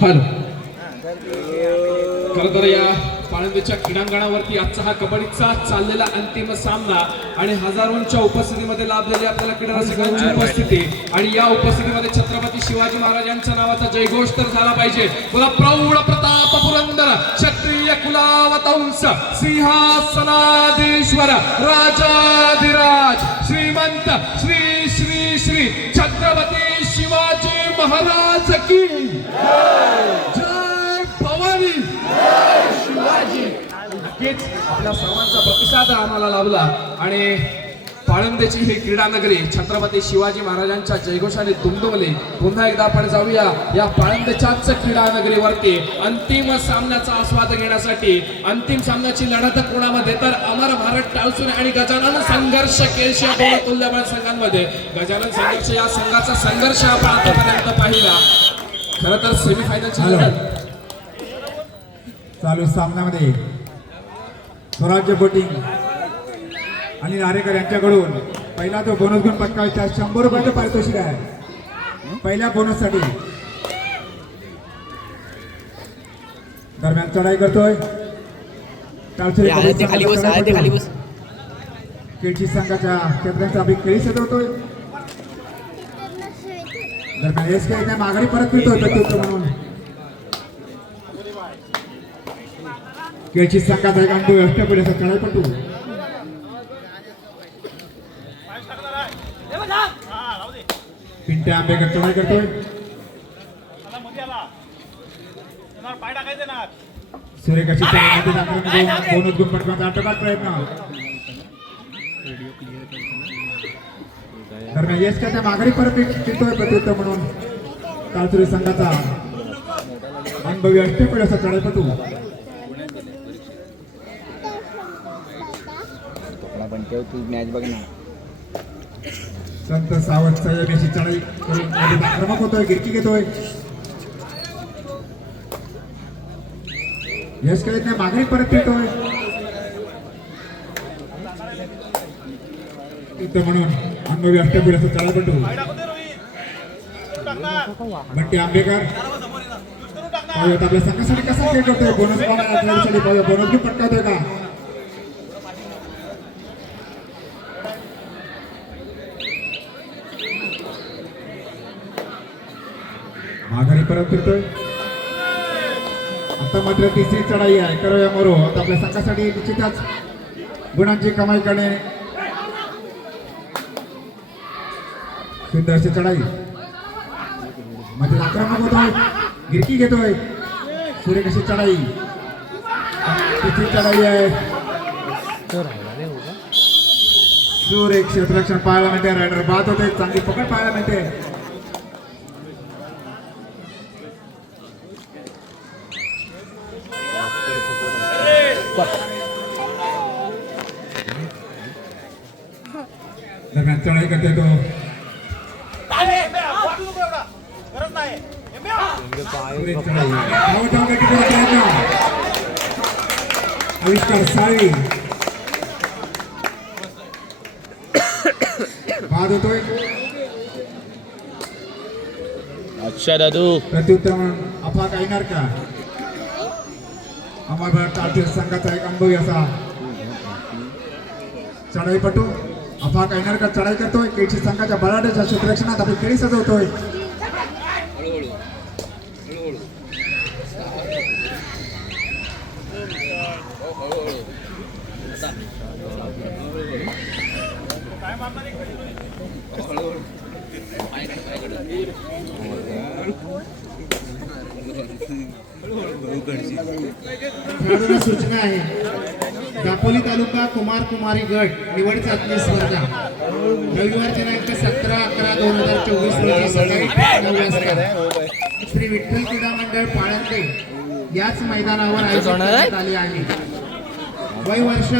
Hello. खरं तर या पाळंदच्या क्रीडांगणावरती आजचा हा कबड्डीचा चाललेला अंतिम सामना आणि हजारोंच्या उपस्थितीमध्ये लाभलेली आपल्याला क्रीडा रसिकांची उपस्थिती आणि या उपस्थितीमध्ये छत्रपती शिवाजी महाराजांच्या नावाचा जयघोष तर झाला पाहिजे. बोला प्रौढ प्रताप पुरंदर क्षत्रिय कुलावतंस सिंहासनाधीश्वर राजाधिराज श्रीमंत श्री श्री श्री छत्रपती शिवाजी महाराज की जय भवानी. नक्कीच आपल्या सर्वांचा प्रतिसाद आम्हाला लाभला आणि पाळंदेची ही क्रीडा नगरी छत्रपती शिवाजी महाराजांच्या जयघोषाने दुमदुमली. पुन्हा एकदा आपण जाऊया या पाळंदेच्याच क्रीडा नगरीवरती अंतिम सामन्याचा आस्वाद घेण्यासाठी. अंतिम सामन्याची लढत कोणामध्ये तर अमर भारत टाळसून आणि गजानन संघर्ष केशिया दोन तुल्यबळ संघांमध्ये. गजानन संघर्ष या संघाचा संघर्ष आपण आतापर्यंत पाहिला. खरं तर सेमीफायनलची लढत चालू सामन्यामध्ये स्वराज्य बोटिंग आणि नारेकर यांच्याकडून पहिला तो बोनस गुण पटकावला. 100 रुपयाचं पारितोषिक आहे पहिल्या बोनससाठी. दरम्यान चढाई करतोय केळशी संघाच्या क्षेत्रांचा अभिक केळी सजवतोय. दरम्यान एस के माघारी परत फिरतोय प्रत्युत्तर म्हणून. केळशी संघाचा एक अनुभव अष्टपैलूचा चढाईपटू पिंट्या आंबेकर चढाई करतोय. सूर्यकाशी बोनस गुण पटकावण्याचा आटोकाट प्रयत्न. दरम्यान यश त्या माघारी परत फिरतोय प्रत्युत्तर म्हणून. तालसुरी संघाचा अनुभवी अष्टपैलूचा चढाईपटू मॅच बघ ना. संत सावंत संयमेशी चढाई करून आक्रमक होतोय. गिरकी घेतोय. यश करीत नाही माघारी परत फिरतोय म्हणून अनुभवी अष्टपैलूचा चढाईपटू बंटी आंबेकर पाहूयात आपल्या संघासाठी कसा खेळ करतोय. बोनस पाहूया बोनस घेऊन पटकावतोय का. माघारी परत फिरतोय. आता मात्र तिसरी चढाई आहे. करूया मोरो. आता आपल्या संघासाठी निश्चितच गुणांची कमाई करणे. सुंदरशी चढाई मध्ये आक्रमक होतोय. गिरकी घेतोय. सूर्यकाशी चढाई तिसरी चढाई आहे. सूर्य क्षेत्ररक्षण पाहायला मिळते. रायडर बाद होते. चांगली पकड पाहायला मिळते. दरम्यान चढाई करते तो आविष्कार साळी बाद होतोय. अच्छा दादू प्रत्युत्तर अफा येणार का. अमर भारत संघाचा एक अनुभवी असा चढाईपटू अफा येणार का चढाई करतोय. केळशी संघाच्या बलाढ्याच्या क्षेत्ररक्षणात आपली खेळी सजवतोय. खेळाडूंना सूचना आहे. दापोली तालुका कुमार कुमारी गट निवड चाचणी स्पर्धा रविवार दिनांक 17/11/2024 रोजी सकाळी 9 वाजता श्री विठ्ठल क्रीडा मंडळ पाळंदे याच मैदानावर आयोजित करण्यात आली आहे. वय वर्ष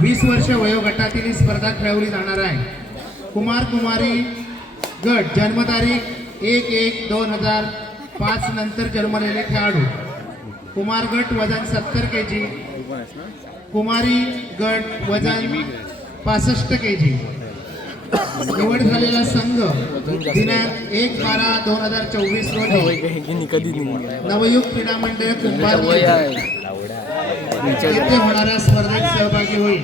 20 वर्ष वयोगटातील ही स्पर्धा खेळवली जाणार आहे. कुमार कुमारी गट जन्मतारीख 1/1/2005 नंतर जन्मलेले खेळाडू. कुमार गट वजन 70 kg. कुमारी गट वजन 65 kg. निवड झालेला संघ दिनांक 1/12/2024 रोजी नवयुग क्रीडा मंडळ कुंभार येथे होणाऱ्या स्पर्धेत सहभागी होईल.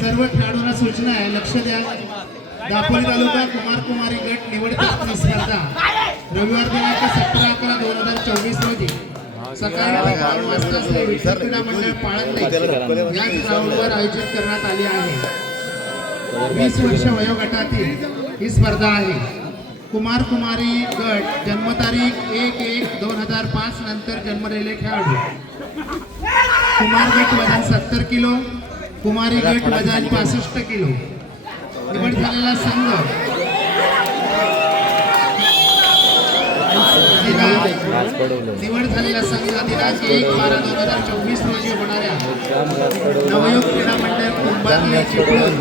सर्व खेळाडूंना सूचना आहे, लक्ष द्या. दापोली तालुका कुमार कुमारी गट निवड चाचणी स्पर्धा रविवार दिनांक 17/11/2024 रोजी सकाळी 9 वाजता श्री विठ्ठल क्रीडा मंडळ पाळंदे याच ग्राउंडवर आयोजित करण्यात आली आहे. 20 वर्ष वयोगटातील ही स्पर्धा आहे. कुमार कुमारी गट जन्मतारीख 1/1/2005 नंतर जन्मलेले खेळाडू. कुमार गट वजन 70 किलो, कुमारी गट वजन 65 किलो. निवड झालेला संघ निवड झालेला संघ दिनांक 1/12/2024 रोजी होणाऱ्या नवयुग क्रीडा मंडळ कुंभारली चिपळूण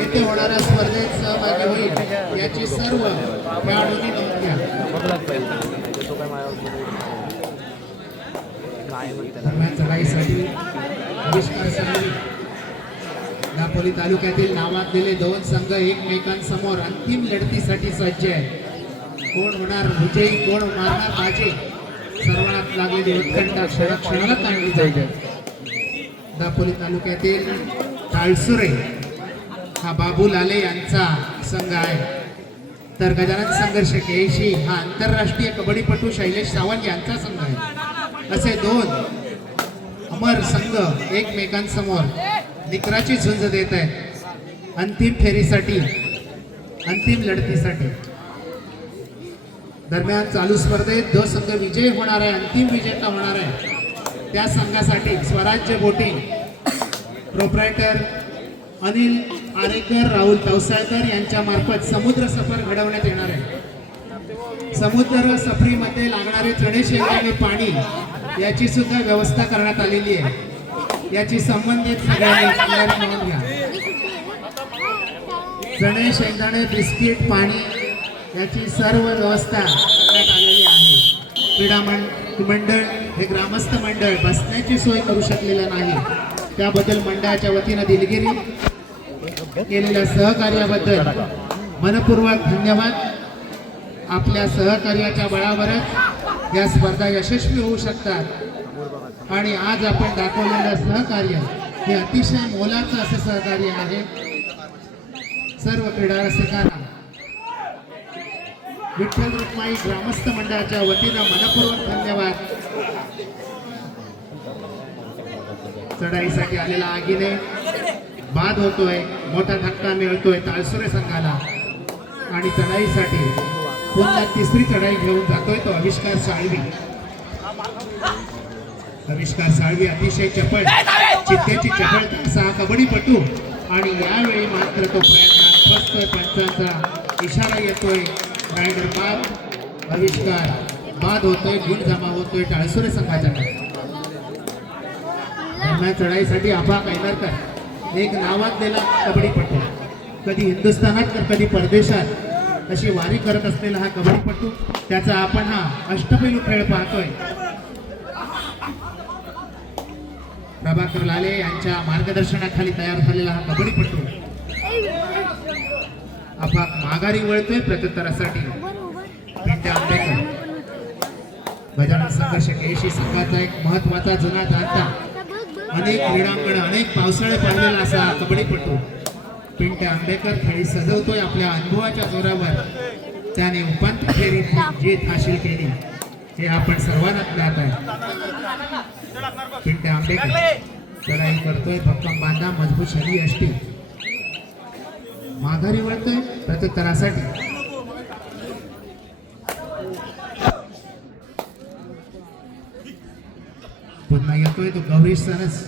येथे होणाऱ्या स्पर्धेत सहभागी होईल याची सर्व खेळाडूंनी नोंद घ्या. दरम्यान चढाईसाठी आविष्कार संघ दापोली तालुक्यातील नावाजलेले 2 संघ एकमेकांसमोर अंतिम लढतीसाठी सज्ज आहे. कोण होणार विजयी, कोण मारणार बाजी, सर्वात लागलेली उत्कंठा क्षणाला ताणली जाईल. दापोली तालुक्यातील ताळसुरे हा बाबू लाले यांचा संघ आहे, तर गजानन संघर्ष केळशी हा आंतरराष्ट्रीय कबड्डीपटू शैलेश सावंत यांचा संघ आहे. असे 2 अमर संघ एकमेकांसमोर निकराची झुंज देत आहेत अंतिम फेरीसाठी, अंतिम लढतीसाठी. दरम्यान चालू स्पर्धेत जो संघ विजयी होणार आहे, अंतिम विजेता होणार आहे, त्या संघासाठी स्वराज्य बोटिंग प्रोप्रायटर अनिल आरेकर, राहुल तवसाळकर यांच्या मार्फत समुद्र सफर घडवण्यात येणार आहे. समुद्र सफरीमध्ये लागणारे चणे शेंगदाणे पाणी याची सुद्धा व्यवस्था करण्यात आलेली आहे. याची संबंधित सगळ्यांनी नोंद घ्या. चणे शेंगदाणे बिस्किट पाणी याची सर्व व्यवस्था करण्यात आलेली आहे. क्रीडा मंडळ हे ग्रामस्थ मंडळ बसण्याची सोय करू शकलेलं नाही, त्याबद्दल मंडळाच्या वतीनं दिलगिरी केलेल्या सहकार्याबद्दल मनपूर्वक धन्यवाद. आपल्या सहकार्याच्या बळावरच या स्पर्धा यशस्वी होऊ शकतात आणि आज आपण दाखवलेलं सहकार्य हे अतिशय मोलाचं असं सहकार्य आहे. सर्व क्रीडा रसिकांना विठ्ठल रुक्माई ग्रामस्थ मंडळाच्या वतीनं मनपूर्वक धन्यवाद. चढाईसाठी आलेला आगीने बाद होतोय, मोठा धक्का मिळतोय ताळसुरे संघाला आणि चढाईसाठी पुन्हा 3री चढाई घेऊन जातोय तो आविष्कार साळवी. आविष्कार साळवी अतिशय चपळ, चित्त्याची चपळ असा हा कबड्डीपटू आणि यावेळी मात्र तो प्रयत्नात फसतोय. पंचांचा इशारा येतोय, रायडर बाद, आविष्कार बाद होतोय, गुण जमा होतोय टाळसुरे संघाच्या. दरम्यान चढाईसाठी आबा कैनरकर एक नावाजलेला कबड्डीपटू, कधी हिंदुस्थानात तर कधी परदेशात अशी वारी करत असलेला हा कबड्डीपटू, त्याचा आपण हा अष्टपैलू खेळ पाहतोय. प्रभाकर लाले यांच्या मार्गदर्शनाखाली तयार झालेला हा कबड्डीपटू आबा माघारी वळतोय प्रत्युत्तरासाठी. पिंट्या आंबेकर गजानन संघर्ष केळशी संघाचा एक महत्वाचा जुना जाणता, अनेक क्रीडांगण, अनेक पावसाळे पाडलेला असा कबड्डीपटू पिंट्या आंबेकर खेळी सजवतोय आपल्या अनुभवाच्या जोरावर. त्याने उपांत्य फेरीत जीत हासिल केली हे आपण सर्वांना ज्ञात आहे. पिंट्या आंबेकर चढाई करतोय, भक्कम बांधा, मजबूत शरीर अष्टी, माघारी वळतोय प्रत्युत्तरासाठी. पुन्हा येतोय तो गौरीश सनस,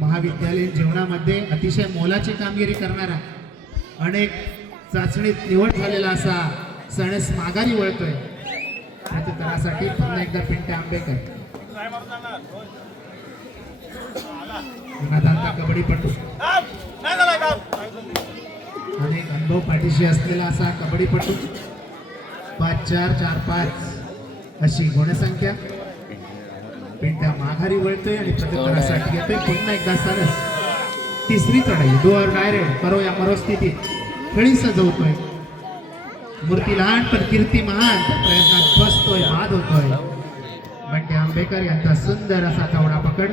महाविद्यालयीन जीवनामध्ये अतिशय मोलाची कामगिरी करणारा, अनेक चाचणीत निवड झालेला असा सणस माघारी वळतोय प्रत्युत्तरासाठी. पुन्हा एकदा पिंट्या आंबेकर कबड्डीपटू, अनेक अनुभव पाठीशी असलेला असा कबड्डीपटू. 5-4, 4-5 अशी गुणसंख्या. पिंट्या माघारी वळतोय आणि प्रत्युत्तरासाठी येतोय. पुन्हा एकदा सरस तिसरी चढाई डोअर डायरेक्ट करो या मरो स्थितीत खेळी सजवतोय. मूर्ती लहान पण कीर्ती महान प्रयत्नात बसतोय बाद होतोय. बंटे आंबेकर यांचा सुंदर असा चवडा पकड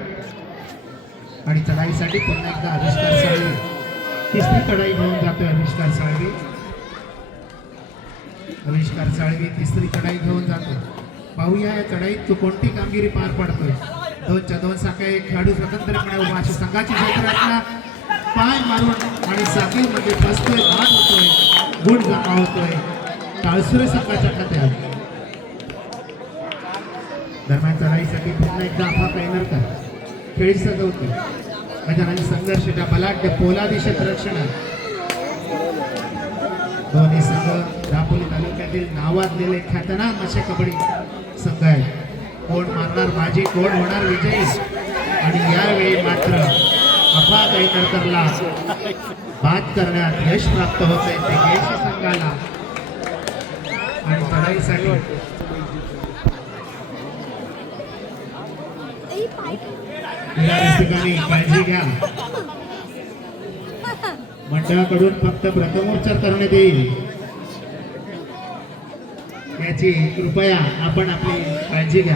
आणि चढाईसाठी पुन्हा एकदा आविष्कार साळवे तिसरी चढाई घेऊन जातोय. आविष्कार साळवे तिसरी चढाई घेऊन जातोय. पाहूया या चढाईत तो कोणती कामगिरी पार पडतोय. 2च्या 2 साखळी एक खेळाडू स्वतंत्रपणे उभा अशी संघाची क्षेत्रातला पाय मारून आणि साखळीमध्ये बसतोय बाद होतोय. गुण जमा होतोय ताळसुरे संघाच्या खात्यात. दरम्यान चढाईसाठी पुन्हा एकदा आपला पैनरकर खेळी सजवतो. गजानन संघर्षाच्या बलाढ्य पोलादी क्षेत्ररक्षणात दोन्ही संघ दापोली तालुक्यातील नावाजलेले ख्यातनाम असे कबड्डी संघ आहेत. कोण मारणार बाजी कोण होणार विजयी आणि यावेळी मात्र अफा पैनरकरला बाद करण्यात यश प्राप्त होते ते केशी संघाला. आणि चढाईसाठी या ठिकाणी काळजी घ्या. मंडळाकडून फक्त प्रथमोपचार करण्यात येईल याची कृपया आपण आपली काळजी घ्या.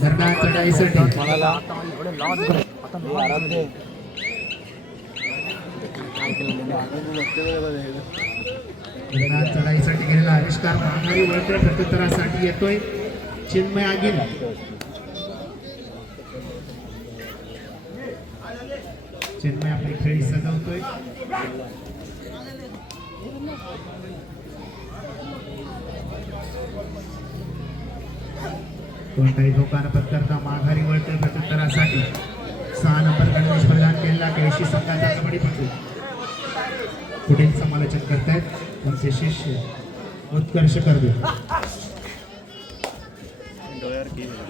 दरम्यान चढाईसाठी गेलेला आविष्कार महागारी वळते प्रत्युत्तरासाठी येतोय. चिन्मय आगीन चिन्मय आपली खेळी सजवतोय. कोणताही धोका न पत्करता माघारी वळतोय प्रत्युत्तरासाठी. 6 नंबर गणवेश प्रदान केलेला केळशी संघाचा कबड्डीपटू पुढील समालोचन करतायत त्यांचे शिष्य उत्कर्ष करते.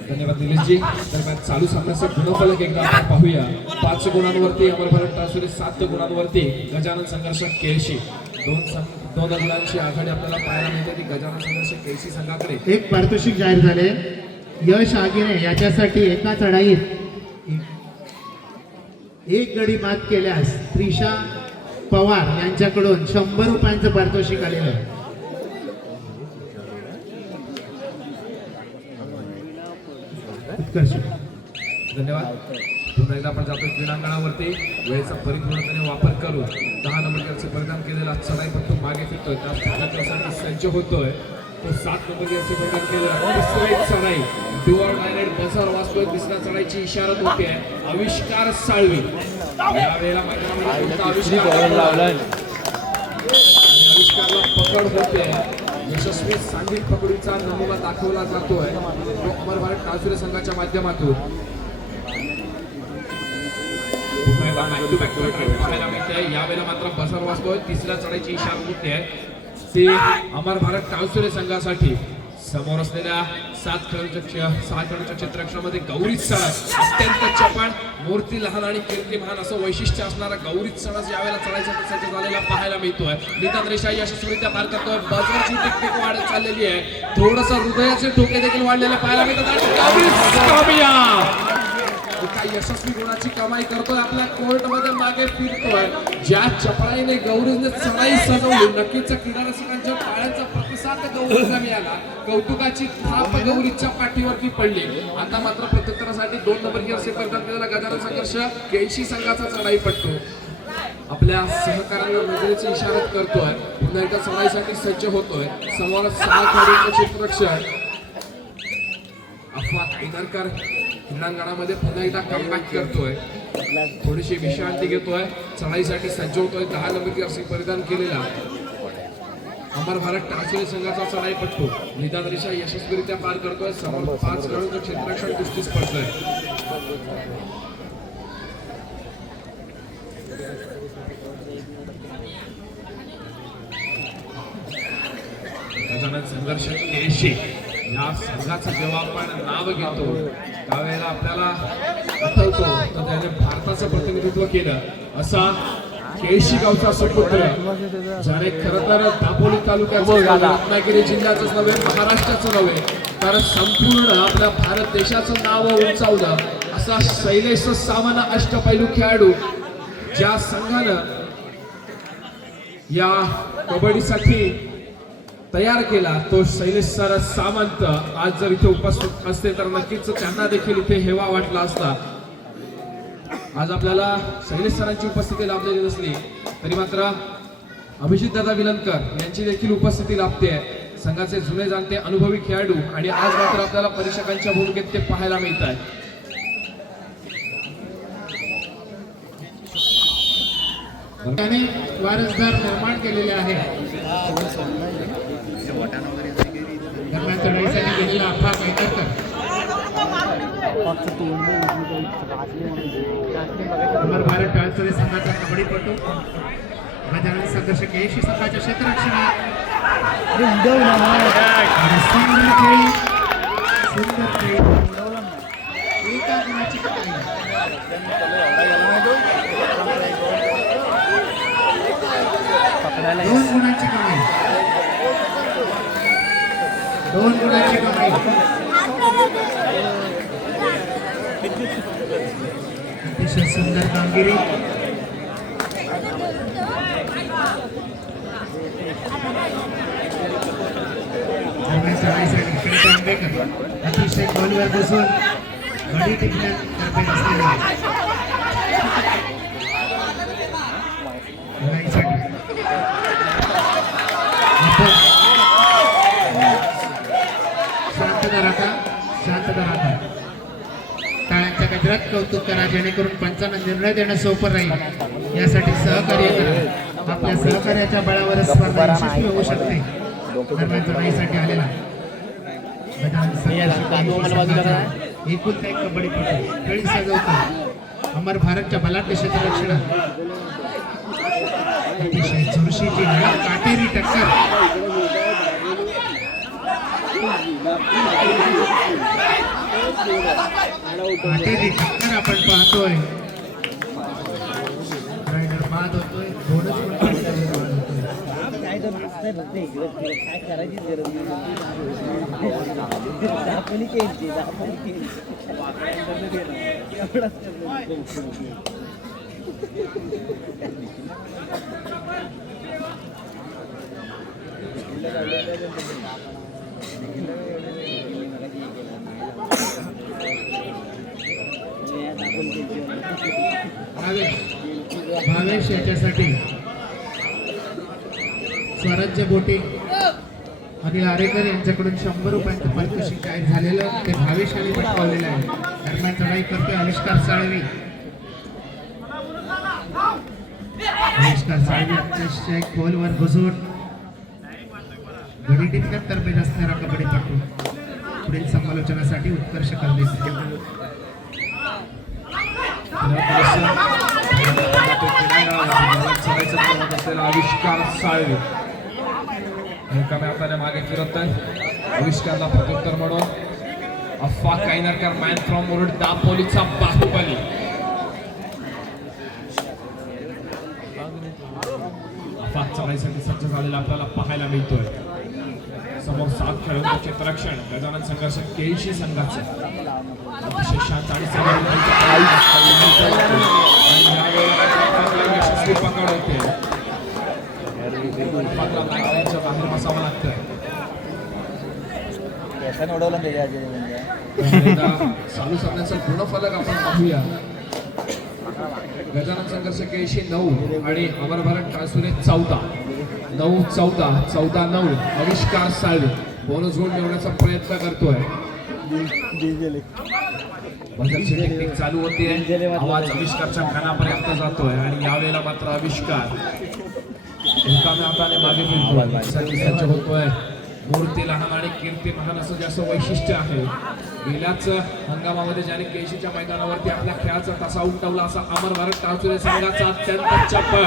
धन्यवाद निलेशजी. दरम्यान चालू सामन्याचे गुणफलक एकदा आपण पाहूया. 5 गुणांवरती अमर भारत टासुरे, 7 गुणांवरती गजानन संघर्ष केळशी. दोन गुणांची आघाडी आपल्याला पाहायला मिळते ती गजानन संघर्ष केळशी संघाकडे. एक पारितोषिक जाहीर झाले. यश आगीने याच्यासाठी एका चढाईत 1 गडी बाद केल्यास त्रिशा पवार यांच्याकडून 100 रुपयांचं पारितोषिक आलेलं आहे. उत्कर्ष धन्यवाद. पुन्हा एकदा आपण जातो क्रीडांगणावरती. वेळेचा परिपूर्णपणे वापर करून 10 नंबरचे परिधान केलेला चढाईपट्टू मागे फिरतोय. त्यासाठी सज्ज होतोय. तो 7 नंबरचे परिधान केलेला तिसरी चढाई डुअर डायरेक्ट बसर वाचतोय. तिसऱ्या चढाईची इशारत होते आहे आविष्कार साळवी. यावेळेला मैदानामध्ये कोणता आविष्कारला पकड होते. यशस्वी सांघिक पकडीचा नमुना दाखवला जातोय अमर भारत टासुरे संघाच्या माध्यमातून. पाहायला मिळते यावेळेला मात्र बसर वाचतोय. तिसऱ्या चढाईची इशारा होते ते अमर भारत टासुरे संघासाठी. समोर असलेल्या 7 खेळाडूच्या क्षेत्ररक्षणामध्ये गौरी चढस अत्यंत चपळ, मूर्ती लहान आणि कीर्ती महान असं वैशिष्ट्य असणारा गौरी चढस यावेळेला चढायसाठी सज्ज झालेला पाहायला मिळतोय. निदान रेषा यशस्वीरित्या पार करतोय. बजरची टेक्निक वाढत चाललेली आहे. थोडंसं हृदयाचे ठोके देखील वाढलेले पाहायला मिळतात. एका यशस्वी गुणाची कमाई करतोय. आपल्या कोर्टमध्ये मागे फिरतोय. ज्या चपळाईने गौरीने चढाई सजवली नक्कीच क्रीडा रसिकांच्या टाळ्यांचा प्रतिसाद गौरीला मिळाला. कौतुकाची थाप गौरीच्या पाठीवरती पडली. आता मात्र प्रत्युत्तरासाठी 2 नंबर जर्सी परिधान केलेला गजानन संघर्ष केळशी संघाचा चढाईपट्टू आपल्या सहकार्यांना नजरेची इशारा करतोय. पुन्हा एकदा चढाईसाठी सज्ज होतोय. समोर 6 खेळाडूंचे क्षेत्ररक्षण अफवा पैनरकर क्रीडांगणामध्ये पुन्हा एकदा कमबॅक करतोय. थोडीशी विश्रांती घेतोय. चढाईसाठी सज्ज होतोय. 10 नंबर जर्सी परिधान केलेला अमर भारत टासुरे संघाचा चढाईपट्टू निदान रेषा यशस्वीरित्या पार करतोय. समोर 5 खेळाडूंचं क्षेत्ररक्षण कुस्तीस पडतोय. गजानन संघर्ष केळशी या संघाचं जेव्हा आपण नाव घेतो त्यावेळेला आपल्याला आठवतो तर त्याने भारताचं प्रतिनिधित्व केलं असा केळशी गावचा सुपुत्र ज्याने खरं तर दापोली तालुक्याचं रत्नागिरी जिल्ह्याचंच नव्हे महाराष्ट्राचं नव्हे तर संपूर्ण आपल्या भारत देशाचं नाव उंचावलं असा शैलेश सामना अष्टपैलू खेळाडू ज्या संघानं या कबड्डीसाठी तयार केला तो शैलेश सर सामंत आज जर इथे उपस्थित असते तर नक्कीच त्यांना देखील इथे हेवा वाटला असता. आज आपल्याला शैलेश सरांची उपस्थिती लाभलेली नसली तरी मात्र अभिजित दादा विलनकर यांची देखील उपस्थिती लाभते. संघाचे जुने जाणते अनुभवी खेळाडू आणि आज मात्र आपल्याला परीक्षकांच्या भूमिकेत ते पाहायला मिळत आहे. त्याने वारसदार निर्माण केलेले आहे. दरम्यान चढाईसाठी गेलेला अफा कैतरकर अमर भारत टाळसरे संघाचा कबड्डीपटू मैदानात संघर्ष केशी संघाच्या क्षेत्ररक्षणात सुंदर खेळी एका गुणाची कमाई. दोन गुणांची कमाई. अतिशय सुंदर कामगिरी. अतिशय बॉलवर बसून घडी टिकण्यात तरफे असलेले शांतता राखा. टाळ्यांच्या गजरात कौतुक करा जेणेकरून पंचांना निर्णय देणं सोपं राहील. यासाठी सहकार्य करा. आपल्या सहकार्याच्या बळावरच स्पर्धा यशस्वी होऊ शकते. दरम्यान चढाईसाठी आलेला एकुलता एक कबड्डीपटू खेळी सजवतो अमर भारतच्या बलाढ्य क्षेत्ररक्षणात अतिशय चुरशीची काटेरी टक्कर. काटेरी टक्कर आपण पाहतोय. रायडर बाद होतोय. दोनच भावेश याच्यासाठी स्वराज्य बोटे आणि आरेकर यांच्याकडून 100 रुपयांचं पारितोषिक जाहीर झालेलं ते भावेशाने पटकावलेलं आहे. दरम्यान चढाई करतोय आविष्कार साळवी. आविष्कार साळवी अतिशय खोलवर घुसून घडी टिपण्यात तरबेज असणारा कबड्डीपटू पुढील समालोचनासाठी उत्कर्ष करदेस. आविष्कार साळवे कमी हाताने मागे फिरत आहे. आविष्कारला प्रत्युत्तर म्हणून अफा कायनरकर मॅन फ्रॉम मुरुड दापोलीचा बाहुबली. अफा चढाईसाठी सज्ज झालेला आपल्याला पाहायला मिळतोय. समोर 7 खेळाडू क्षेत्ररक्षण गजानन संघर्ष केळशी संघाचे अतिशय शांत आणि यशस्वी पकड होते. बाहेर बसावं लागतंय. चालू सामन्याचा गुणफलक आपण पाहूया. गजानन संघर्ष केळशी 9 आणि अमर भारत टाळसुरे 14. 9-14 14-9. आविष्कार साळवे बोनस गुण मिळवण्याचा प्रयत्न करतोय. बदलची टेक्निक चालू होते. आवाज आविष्कारच्या कानापर्यंत जातोय आणि यावेळेला मात्र आविष्कार एकाम्या हाताने मागे फिरतोय होतोय. मूर्ती लहान आणि कीर्ती महान असं ज्याचं वैशिष्ट्य आहे. गेल्याच हंगामामध्ये ज्याने केळशीच्या मैदानावरती आपल्या खेळाचा तासा उमटवला असा अमर भारत टाळसुरे संघाचा अत्यंत चपळ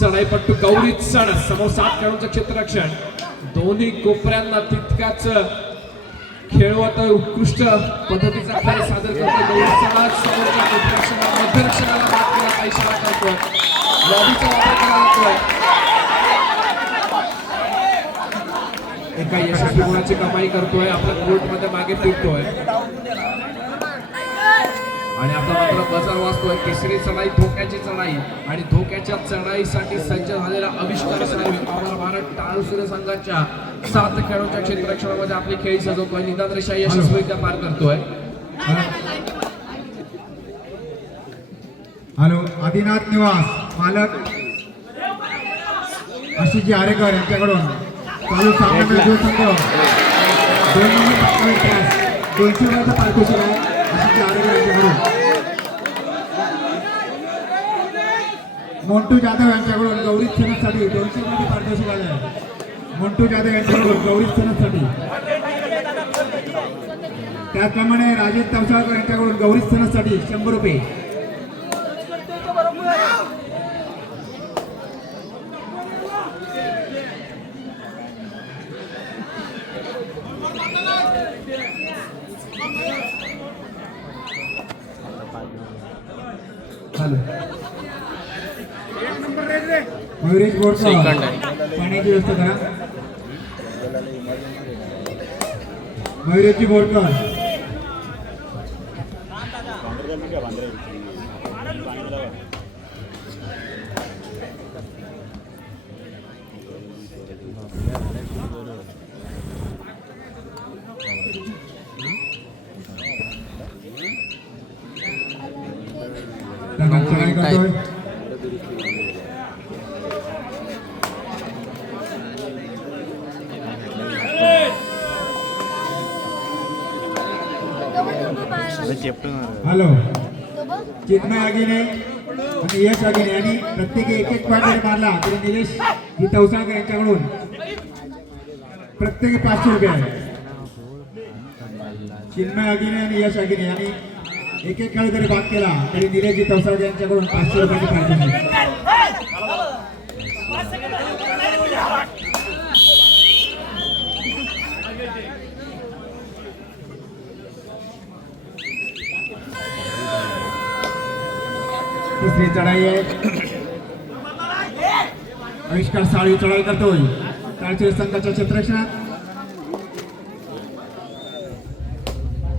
चढाईपट्टू गौरी चढ. समोर 7 खेळाडूंचं क्षेत्ररक्षण दोन्ही कोपऱ्यांना तितक्याच खेळवत उत्कृष्ट पद्धतीचा खेळ सादर करतो. गौरी चढ समोरच्या क्षेत्ररक्षणाला मध्यरक्षणाला बाद केला इशारा करतोय. लॉबीचा वापर केला जातोय. एका यशस्वी गुणाची कमाई करतोय. आपल्या कोर्टमध्ये मागे फिरतोय. आणि आता मात्र बजार वाजतोय. तिसरी चढाई धोक्याची चढाई आणि धोक्याच्या चढाईसाठी सज्ज झालेला आविष्कार अमर भारत टाळ सूर्य संघाच्या 7 खेळाडूंच्या क्षेत्ररक्षणामध्ये आपली खेळी सजवतोय. निदान रेषा यशस्वीरित्या पार करतोय. हॅलो, आदिनाथ निवास मालक आशिषजी आरेकर यांच्याकडून चालू सामन्यामध्ये जो संघ 2 नंबर पटकावेल त्यास 200 रुपयाचा पारितोषिक आहे. आशिषजी आरेकर यांच्याकडून मोंटू जाधव यांच्याकडून गौरी सनदसाठी 200 रुपयाचे पारितोषिक आले आहे. मोंटू जाधव यांच्याकडून गौरी सनदसाठी. त्याचप्रमाणे राजेश तवसाळकर यांच्याकडून गौरी सनदसाठी 100 रुपये. हॅलो, मयुरेश बोरकर पाण्याची व्यवस्था करा. मयुरेशजी बोरकर काय करतोय. हॅलो, चिन्मय आगिने आणि यश आगिने यांनी प्रत्येकी एक पॉईंट मारला तरी निलेश तवसाळकर यांच्याकडून प्रत्येकी 500 रुपये आहे. चिन्मय आगिने आणि यश आगिने यांनी एक खेळ जरी बाद केला तरी निलेश तवसाळकर यांच्याकडून 500 रुपयाची पारितोषिक. तिसरी चढाई आहे. आविष्कार साळी चढाई करतोय टाळचेर संघाच्या क्षेत्ररक्षणात.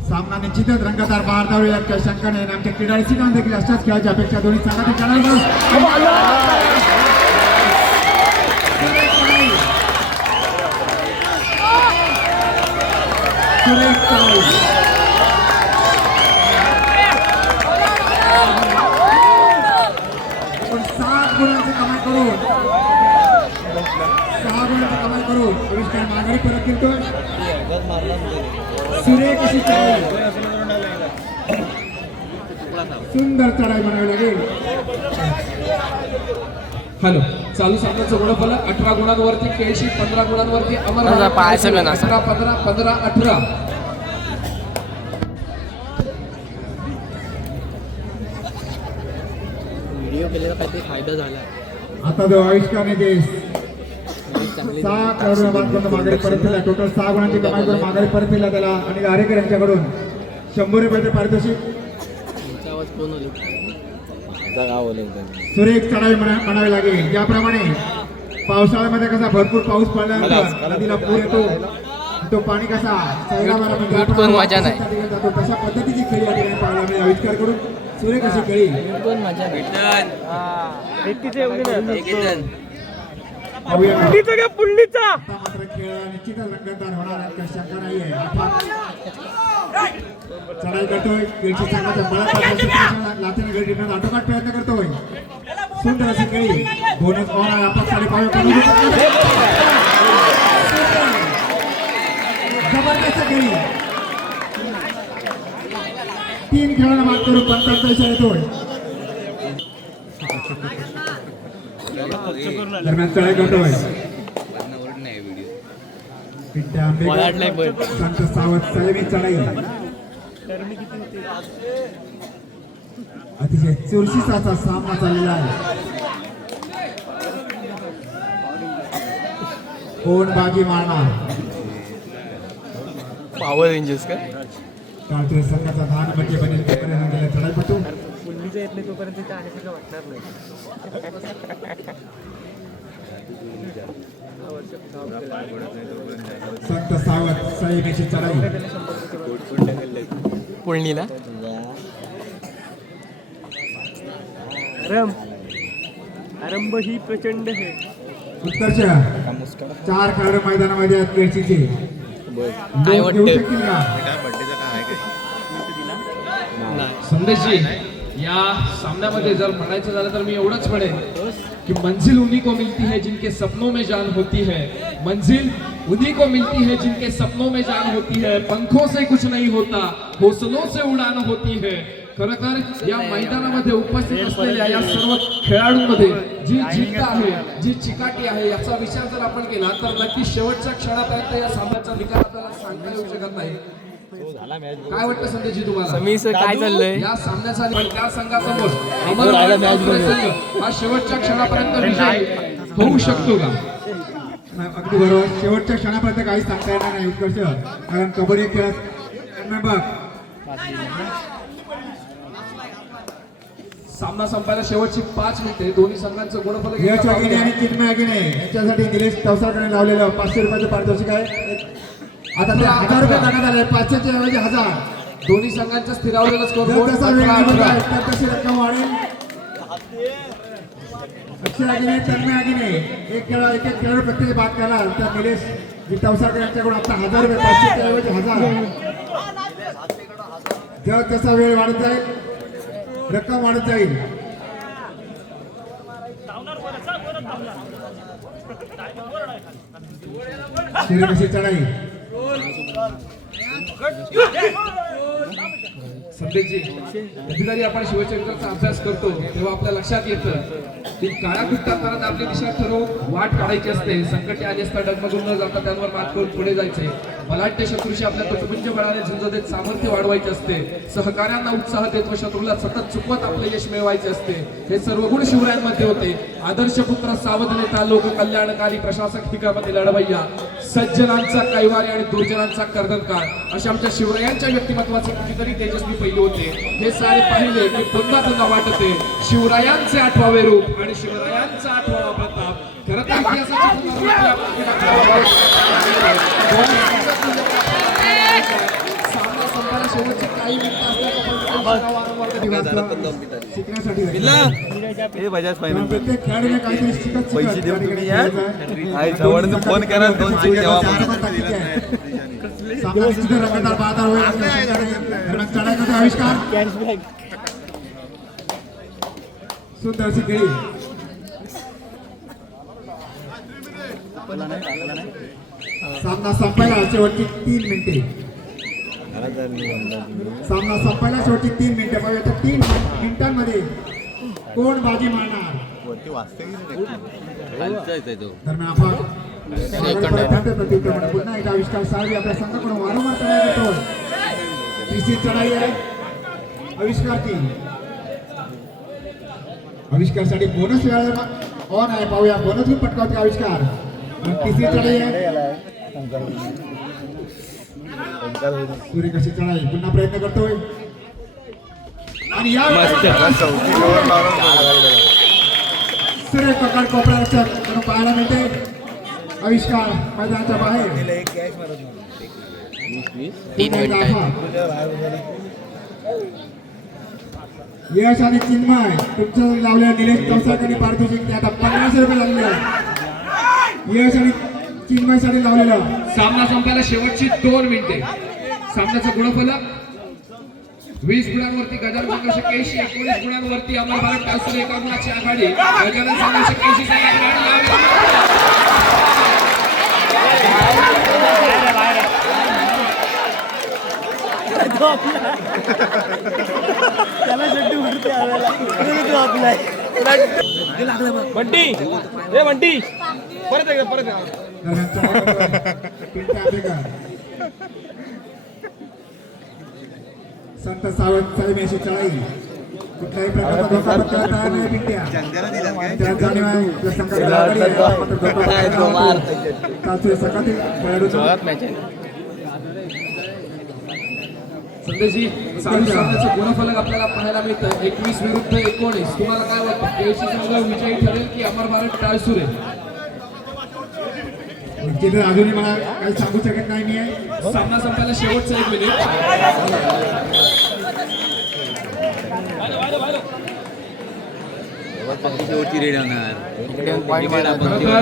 सामना निश्चितच रंगतदार पार धावू या शंकाने आमच्या क्रीडा रसिकांना देखील अशाच खेळाची अपेक्षा दोन्ही संघातील पण 7 गुणांची कमाई करून 6 गुणांची कमाई करून आविष्कार माघारी परत घेतोय. सुरेख अशी चढाई, सुंदर चढाई म्हणावी लागेल. हॅलो, चालू सामन्याचं गुणफलक 18 गुणांवरती केळशी, 15 गुणांवरती अमर भारत, 15 15 15 18. व्हिडिओ केलेला काहीतरी फायदा झाला. आता जो आविष्कारने जे 6 करोड बाद माघारी परत दिला. टोटल 6 गुणांची कमाई करून माघारी परत दिला त्याला आणि आरेकर यांच्याकडून 100 रुपयाचे पारितोषिक. सुरेख चढाई म्हणावी लागेल. ज्याप्रमाणे पावसाळ्यामध्ये कसा भरपूर पाऊस पडल्यानंतर नदीला पूर येतो, तो पाणी कसा जातो तशा पद्धतीची खेळी या ठिकाणी पाहायला मिळेल. आविष्कार करून सुरेख अशी खेळी. मात्र खेळ निश्चितच रंगतदार होणार आहे, शंका नाहीये. चढाई करतोय खेळची संघाच्या बळात लाथेने गडी टिकवण्याचा आटोकाट प्रयत्न करतोय. सुंदर अशी खेळी. बोनस पाहणार आपण जबरदस्त खेळी. 3 खेळांना मात करून 55 येतोय. दरम्यान चढाई करतोय विद्या आंबेकर, संत सावत संयमी चढाई. अतिशय चुरशीचा असा सामना चाललेला आहे. कोण बाजी मारणार? पॉवर रेंजर्स का टाळचेर संघाचा 10 नंबरचे बनेल चढाईपटू संत सावत संयमीची चढाई. पुळणीला आरंभ ही प्रचंड है. उत्कर्ष 4 खेळाडू मैदानामध्ये आहेत केळशीचे. काय लोक घेऊ वाटतं? शकतील का? संदेशजी, या सामन्यामध्ये जर म्हणायचं झालं तर मी एवढंच म्हणेन कि मंजिल उन्हीं को मिलती है जिनके सपनों में जान होती है. मंजिल उन्हीं को मिलती है जिनके सपनों में जान होती है. पंखों से कुछ नहीं होता, हौसलों से उड़ान होती है. खरं तर या मैदानामध्ये उपस्थित असलेल्या या सर्व खेळाडूंमध्ये जी जिद्द आहे, जी चिकाटी आहे, याचा विचार जर आपण केला तर नक्की शेवटच्या क्षणापर्यंत या सामन्याचा निकाल आपल्याला सांगता येऊ शकत नाही. काय वाटतं संदेशजी तुम्हाला? समीर काय चाललंय? या सामन्याचा पण त्या संघासमोर अमर संघ हा शेवटच्या क्षणापर्यंत विजयी होऊ शकतो का? नाही, अगदी बरोबर. शेवटच्या क्षणापर्यंत काहीच सांगता येणार नाही उत्कर्ष, कारण कबड्डी खेळ बघ. सामना संपायला शेवटची 5 मिनिटे. दोन्ही संघांचं गुणफलक यश आगिने आणि चिन्मय आगिने यांच्यासाठी निलेश तवसाळकडे लावलेलं 500 रुपयाचं पारितोषिक आहे. आता ते 1000 रुपये करण्यात आले. 500 च्या ऐवजी 1000. दोन्ही संघांचं स्थिरावलेलं स्कोर जर तसा वेळ निघून जाईल तर तशी रक्कम वाढेल. अक्षय आगिने, तन्मय आगिने एक खेळाडू प्रत्येक भाग केला तर निलेश तवसाळकर यांच्याकडून आता 1000 रुपये. 500 च्या ऐवजी 1000. जर तसा वेळ वाढत जाईल रक्कम वाढत जाईल. कशी चढाई. संदेशजी, कधीतरी आपण शिवचरित्राचा अभ्यास करतो तेव्हा आपल्या लक्षात येतं की काळा कुट्टा परत आपली दिशा ठरवून वाट काढायची असते. संकटे आली असता डगमगून न जाता त्यांवर मात करून पुढे जायचे. बलाढ्य शत्रूशी आपल्या तुटपुंज बळाने झुंज देत सामर्थ्य वाढवायचे असते. सहकार्यांना उत्साह देत व शत्रूला सतत चुकवत आपले यश मिळवायचे असते. हे सर्व गुण शिवरायांमध्ये होते. आदर्श पुत्र, सावध नेता, लोक कल्याणकारी प्रशासक, हिकापती लढवय्या, सज्जनांचा कैवारी आणि दुर्जनांचा कर्दनकार अशा आमच्या शिवरायांच्या व्यक्तिमत्वाचे कितीतरी तेजस्वी पैलू होते. हे सारे पाहिले की पुन्हा पुन्हा वाटते शिवरायांचे आठवावे रूप आणि शिवरायांचा आठवावा प्रताप. खरं तर इतिहासाची पुनरावृत्ती आपण सामना संपायला शेवटचे काही मिनिटं असल्याचं वारंवार कधी वाचलं. शिकण्यासाठी जाईल. पैसे प्रत्येक खेळाडूने काहीतरी शिकत देऊ तुम्ही या शिकत जवळ फोन करा 2 सीट ठेवा. रंगतदार पाहता चढाई करतो आविष्कार. सुंदरशी खेळी. सामना संपायला शेवटची 3 मिनिटे. सामना संपायला शेवटची 3 मिनिटे. बघा आता 3 मिनिटांमध्ये कोण बाजी मारणार. दरम्यान आपण पुन्हा एकदा आविष्कार साळवी आपल्या संघाकडून वारंवार चढाई करतो. तिसरी चढाई आहे आविष्कारची. आविष्कारसाठी बोनस ऑन आहे. पाहूया बोनस घेऊन पटकावते आविष्कार. तिसरी चढाई आहे. सूर्य कशी चढाई पुन्हा प्रयत्न करतोय आणि या सूर्य पकड कोपऱ्याच्या पाहायला मिळते. आविष्कार मैदानाच्या बाहेर. 3 मिनिटं. यश आणि चिन्मय तुमच्या लावल्या निलेश तवसाळकर पारितोषिक आता 1500 रुपये लागले. यश आणि चिन्मय साठी लावलेलं. सामना संपायला शेवटची 2 मिनिटे. सामन्याचं गुणफलक 20 गुणांवरती गजानन संघ 81, 19 गुणांवरती अमर भारत टायसूर एका गुणाची आघाडी. गजानन संघ 81 चा बंटी, ए बंटी, परत एकदा. संत सावंत साहेब यांची चढाई. कुठल्याही प्रकारचा धोका पत्करायला तयार नाही पिंट्या. त्या जाणीव आहे आपल्या संघाला आघाडी आहे. मात्र धोका पत्करायला नको. चालतोय संघातील खेळाडूचा. संदेशजी, चालू सामन्याचं गुणफलक आपल्याला पाहायला मिळतं 21 विरुद्ध 19. तुम्हाला काय वाटतं, केळशी संघ विजयी ठरेल की अमर भारत टाळसुरे? अजूनही मला काही सांगू शकत नाही मी आहे. सामना संपायला शेवटचा 1 मिनिट. शेवटची रेड होणार खरं तर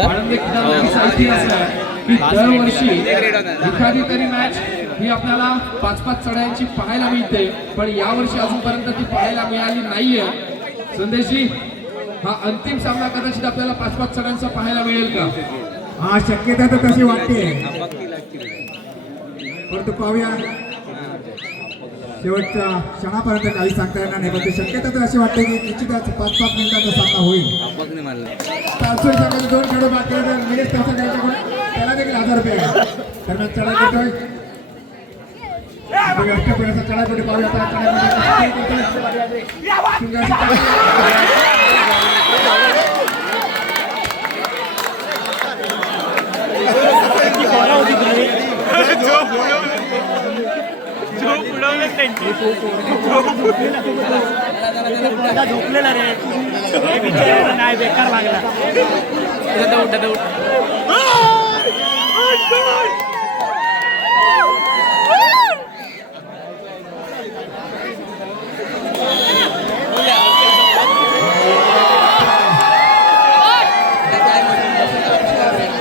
आनंद क्रीडांगणाचा इतिहास आहे की दरवर्षी एखादी तरी मॅच ही आपल्याला 5-5 चढायांची पाहायला मिळते, पण यावर्षी अजूनपर्यंत ती पाहायला मिळाली नाहीये. संदेशजी, हा अंतिम सामना कदाचित आपल्याला 5-5 चढांचा पाहायला मिळेल का? हा शक्यता तर तशी वाटते, परंतु पाहूया शेवटच्या क्षणापर्यंत काही सांगता येणार नाही, पण ती शक्यता तर अशी वाटते की निश्चितच 5-5 मिनिटाचा सामना होईल. तालसूर संघाचे 2 खेळाडू बाद केले तर निलेश तावसा यांच्याकडून त्याला देखील 1000 रुपये आहे. दरम्यान चढा करतोय अष्टपैलूचा चढाईपट्टी पाहूया आता चढाईपट्टी शिंगाची झोपलेला रे नाही बेकार लागला